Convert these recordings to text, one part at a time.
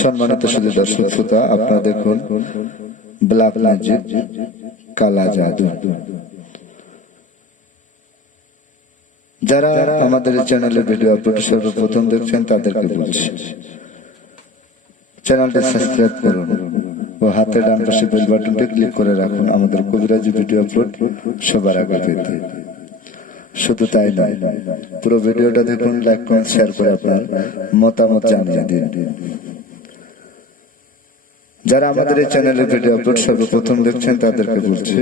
সম্মানিত শুধু দর্শক শ্রোতা, আপনারা দেখুন ব্ল্যাক ম্যাজিক, কালা জাদু। যারা আমাদের চ্যানেলে ভিডিও আপলোড সর্বপ্রথম দেখছেন তাদেরকে বলছি, চ্যানেলটি সাবস্ক্রাইব করুন ও হাতে ডান পাশে বেল বাটনটি ক্লিক করে রাখুন আমাদের কবিরাজি ভিডিও আপলোড সবার আগে পেতে। শুধু তাই নয়, পুরো ভিডিওটা দেখুন, লাইক কমেন্ট শেয়ার করে আপনার মতামত জানিয়ে দিন। যারা আমাদের এই চ্যানেলে ভিডিও আপলোড সর্বপ্রথম দেখছেন তাদেরকে বলছি,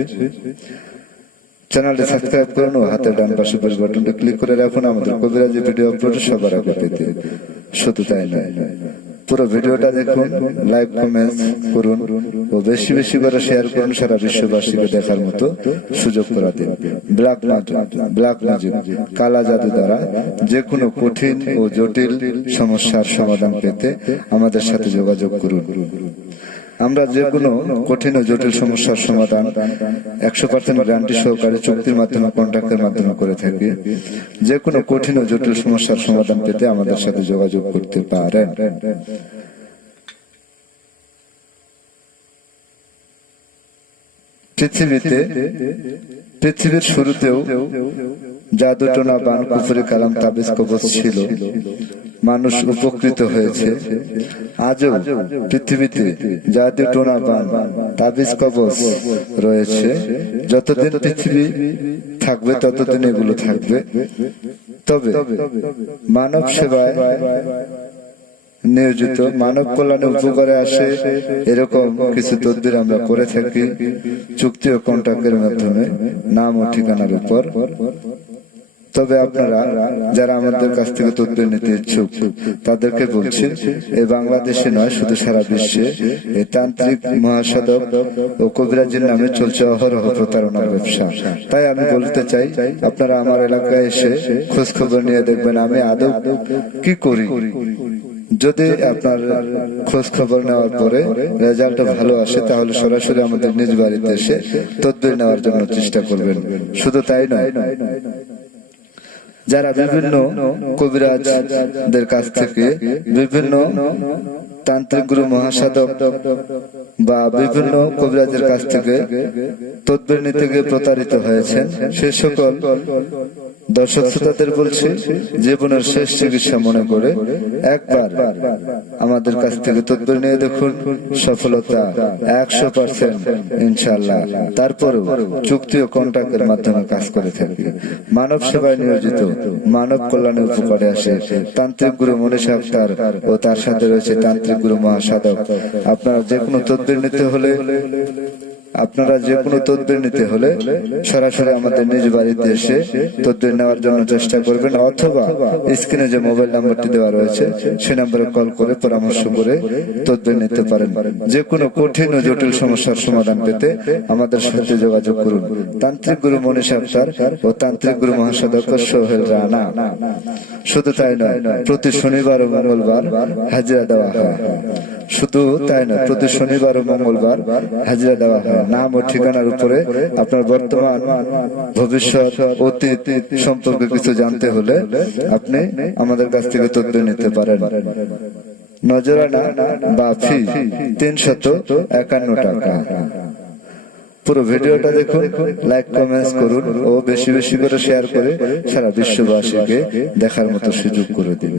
চ্যানেলটি সাবস্ক্রাইব করুন ও হাতের ডান পাশে বেল বাটনটি ক্লিক করে রাখুন আমাদের কবিরাজি ভিডিও আপলোড সবার আগে পেতে। শুধু তাই নয়, পুরো ভিডিওটা দেখুন, লাইক কমেন্ট করুন ও বেশি বেশি করে শেয়ার করুন, সারা বিশ্ববাসীকে দেখার মতো সুযোগ করে দিন। ব্ল্যাক ম্যাজিক, কালা জাদু দ্বারা যে কোনো কঠিন ও জটিল সমস্যার সমাধান পেতে আমাদের সাথে যোগাযোগ করুন। আমরা যে কোনো কঠিন ও জটিল সমস্যার সমাধান 100% গ্যারান্টি সহকারে চুক্তির মাধ্যমে, কন্ট্রাক্টের মাধ্যমে করে থাকি। যে কোনো কঠিন ও জটিল সমস্যার সমাধান পেতে আমাদের সাথে যোগাযোগ করতে পারেন। পৃথিবীর শুরুতেও জাদু টোনা, বান, কুফরি, কালাম, তাবিজ, কবজ ছিল, মানুষ উপকৃত হয়েছে। আজও পৃথিবীতে জাদু টোনা, বান, তাবিজ, কবজ রয়েছে। যতদিন পৃথিবী থাকবে ততদিন এগুলো থাকবে। তবে মানব সেবায় নিয়োজিত, মানব কল্যাণে উপকারে আসে এরকম কিছু তদবির আমরা করে থাকি চুক্তি ও কন্ট্রাক্টের মাধ্যমে, নাম ও ঠিকানার উপর। তবে আপনারা যারা আমাদের কাছ থেকে তদবির নিতে ইচ্ছুক তাদেরকে বলছি, এই বাংলাদেশে নয়, শুধু সারা বিশ্বে এই তান্ত্রিক, মহাসাধক ও কবিরাজের নামে চলছে অহরহ প্রতারণার ব্যবসা। তাই আমি বলতে চাই, আপনারা আমার এলাকায় এসে খোঁজ খবর নিয়ে দেখবেন আমি আদৌ কি করি। যদি আপনার খোঁজ খবর নেওয়ার পরে রেজাল্ট ভালো আসে, তাহলে সরাসরি আমাদের নিজ বাড়িতে এসে তদবির নেওয়ার জন্য চেষ্টা করবেন। শুধু তাই নয়, যারা বিভিন্ন কবিরাজদের কাছ থেকে, বিভিন্ন তান্ত্রিক গুরু, মহাসাধক বা বিভিন্ন কবিরাজের কাছ থেকে তদবির নিতে গিয়ে প্রতারিত হয়েছেন, সে সকল দর্শক শ্রোতাদের বলছি, জীবনের শেষ চিকিৎসা মনে করে একবার আমাদের কাছ থেকে তদবির নিয়ে দেখুন, সফলতা 100% ইনশাআল্লাহ। তারপরেও চুক্তি ও কন্ট্রাক্টের মাধ্যমে কাজ করে থাকি। মানব সেবায় নিয়োজিত, মানব কল্যাণে উপকারে আসে তান্ত্রিক গুরু মনীষা আক্তার ও তার সাথে রয়েছে তান্ত্রিক গুরু মহাসাধক। আপনারা যে কোনো তদবির নিতে হলে সরাসরি আমাদের নিজ বাড়িতে এসে তদবির নেওয়ার জন্য চেষ্টা করবেন, অথবা স্ক্রিনে যে মোবাইল নাম্বারটি দেওয়া রয়েছে সে নাম্বারে কল করে পরামর্শ করে তদবির নিতে পারেন। যে কোনো কঠিন ও জটিল সমস্যার সমাধান পেতে আমাদের সাথে যোগাযোগ করুন। তান্ত্রিক গুরু মনীষা আক্তার ও তান্ত্রিক গুরু মহাসাধক সোহেল রানা। শুধু তাই নয়, প্রতি শনিবার ও মঙ্গলবার হাজিরা দেওয়া হয়। শুধু তাই নয়, প্রতি শনিবার ও মঙ্গলবার হাজিরা দেওয়া হয়। নাম ও ঠিকানার উপরে আপনার বর্তমান, ভবিষ্যৎ, অতীত সম্পর্কে কিছু জানতে হলে আপনি আমাদের কাছ থেকে তদবির নিতে পারেন। নজরানা বা ফি 351 টাকা। পুরো ভিডিওটা দেখুন, লাইক কমেন্টস করুন ও বেশি বেশি করে শেয়ার করে সারা বিশ্ববাসীকে দেখার মতো সুযোগ করে দিন।